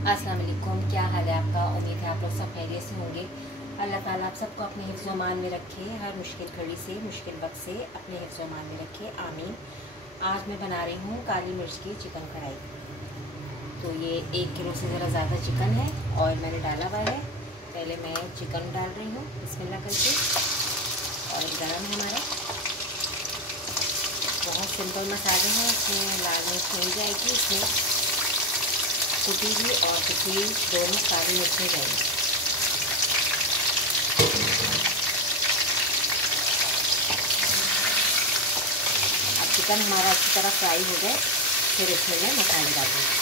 अस्सलाम वालेकुम, क्या हाल है आपका। उम्मीद है आप लोग सब खैरियत से होंगे। अल्लाह ताला आप सबको अपने हिफ्ज़ मान में रखे, हर मुश्किल घड़ी से, मुश्किल वक्त से अपने हिफ्ज़ मान में रखे, आमीन। आज मैं बना रही हूँ काली मिर्च की चिकन कढ़ाई। तो ये 1 किलो से ज़रा ज़्यादा चिकन है। ऑयल मैंने डाला हुआ है। पहले मैं चिकन डाल रही हूँ बिस्मिल्लाह करके। ऑयल गर्म है हमारा। बहुत सिंपल मसाले हैं, इसमें लाल मिर्च मिल जाएगी, इसमें कुटी हुई और पिसी हुई दोनों काली मिर्चें जाएंगी। अब चिकन हमारा अच्छी तरह फ्राई हो जाए, फिर इसमें मैं मसाले डालूँगी।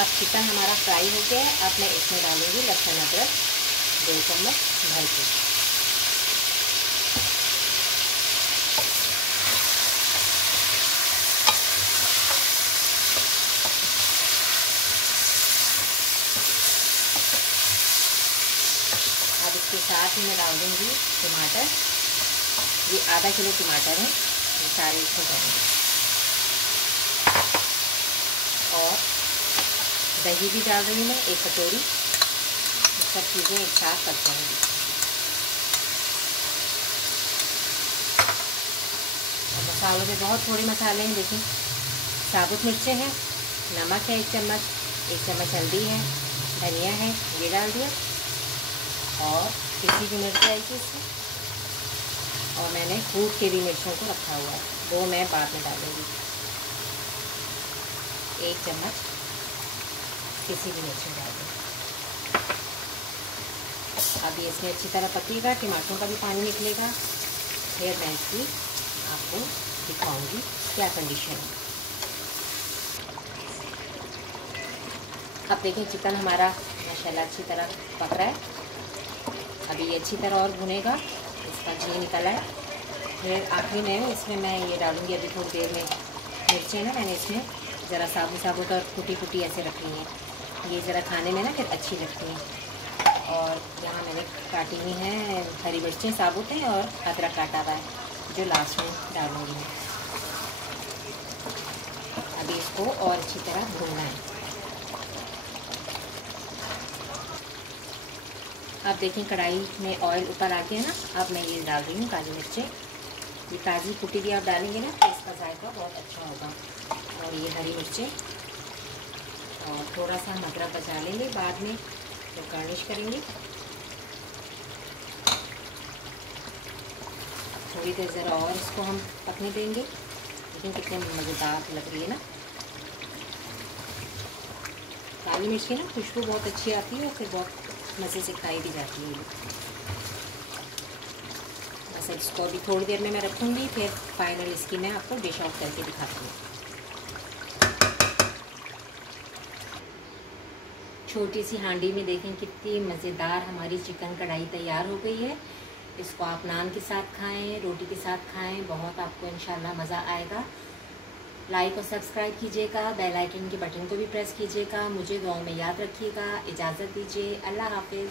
अब चिकन हमारा फ्राई हो गया है। अब मैं इसमें डालूँगी लहसुन अदरक 2 चम्मच भर के। अब इसके साथ ही मैं डाल दूँगी टमाटर। ये आधा किलो टमाटर है, ये सारे इसमें डालेंगे। और दही भी डाल रही हूँ मैं 1 कटोरी। सब चीज़ें एक साथ पक जाएंगी। और मसालों में बहुत थोड़े मसाले हैं, देखिए साबुत मिर्चें हैं, नमक है 1 चम्मच, 1 चम्मच हल्दी है, धनिया है, ये डाल दिया। और पिसी की मिर्च आएगी इसमें। और मैंने कूट के भी मिर्चों को रखा हुआ है, वो मैं बाद में डालूँगी। 1 चम्मच पिसी की मिर्च डाल दूँ। अब ये इसमें अच्छी तरह पकेगा, टमाटरों का भी पानी निकलेगा। फिर मैं इसकी आपको दिखाऊंगी क्या कंडीशन है। अब देखें चिकन हमारा माशाल्लाह अच्छी तरह पक रहा है। अभी ये अच्छी तरह और भुनेगा, इसका घी निकला है। फिर आखिरी में इसमें मैं ये डालूँगी अभी थोड़ी देर में मिर्चें ना मैंने इसमें ज़रा साबुत और कुटी कुटी ऐसे रखी हैं। ये ज़रा खाने में ना फिर अच्छी लगती हैं। और यहाँ मैंने काटी हुई हैं हरी मिर्चें साबुत हैं और अदरक काटा हुआ है, जो लास्ट में डालूँगी मैं। अभी इसको और अच्छी तरह भूनना है। अब देखें कढ़ाई में ऑयल ऊपर आ गया ना। अब मैं ये डाल रही हूँ काली मिर्चें। ये ताज़ी कुटी भी आप डालेंगे ना तो इसका जायका बहुत अच्छा होगा। और ये हरी मिर्चें, और थोड़ा सा हम अदरक बचा लेंगे बाद में जब गार्निश करेंगे। थोड़ी देर ज़रा और इसको हम पकने देंगे। लेकिन कितने मज़ेदार लग रही है ना। काली मिर्च की ना खुशबू बहुत अच्छी आती है और फिर बहुत मज़े से खाई भी जाती है। बस इसको अभी थोड़ी देर में मैं रखूँगी, फिर फाइनल इसकी मैं आपको डिश आउट करके दिखाती हूँ। छोटी सी हांडी में देखें कितनी मज़ेदार हमारी चिकन कढ़ाई तैयार हो गई है। इसको आप नान के साथ खाएं, रोटी के साथ खाएं, बहुत आपको इंशाल्लाह मज़ा आएगा। लाइक और सब्सक्राइब कीजिएगा, बेल आइकन के बटन को भी प्रेस कीजिएगा। मुझे दुआओं में याद रखिएगा। इजाज़त दीजिए, अल्लाह हाफिज़।